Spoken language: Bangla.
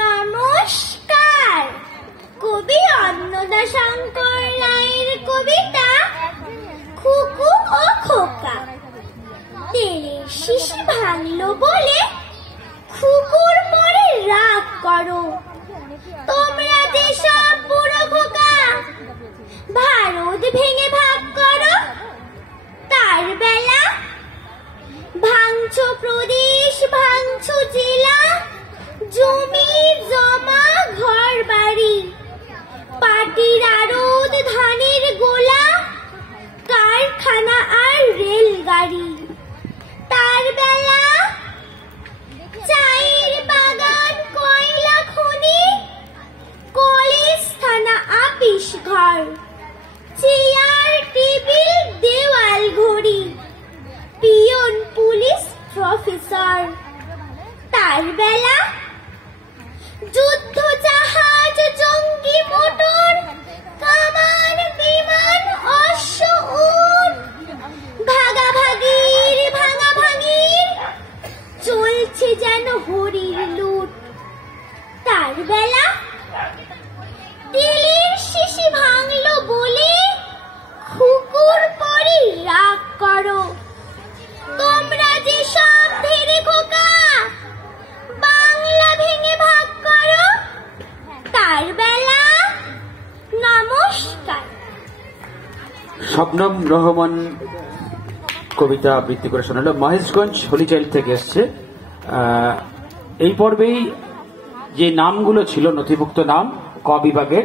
নমস্কার। কবি অন্নদাশঙ্কর রায়ের কবিতা খুকু ও খোকা। তেলের শিশি ভাঙলো বলে খুকুর পরে রাগ করো। তোমরা যেসব বুড়ো খোকা ভারত ভেঙে ভাগ করো, তার বেলা ভাঙছো প্রদেশ, ভাঙছো জেলা, জমি জমা ঘর বাড়ি, পাটির আড়ত, ধানের গোলা, কারখানা আর রেলগাড়ি। তার বেলা চায়ের বাগান, কয়লা খনি, কলেজ, থানা, আপিস ঘর, চেয়ার টেবিল, দেওয়াল ঘড়ি, পিয়ন, পুলিশ, প্রফেসর। তার বেলা যুদ্ধ জাহাজ, জঙ্গি মোটর, কামান, বিমান, অশ্ব, উট, ভাগাভাগির ভাঙাভাঙির চলছে যেন হরির লুট। তার বেলা তেলের শিশি ভাঙলো বলে খুকুর পরে রাগ করো। তোমরা যে সব ধীরে খোকা বাংলা ভেঙে ভাগ করো, তার বেলা নমস্কার। শবনম রহমান কবিতা আবৃত্তি করে শোনালো। মহেশগঞ্জ হলিচাইল্ড থেকে এসছে। এই পর্বেই যে নামগুলো ছিল নথিভুক্ত নাম ক বিভাগের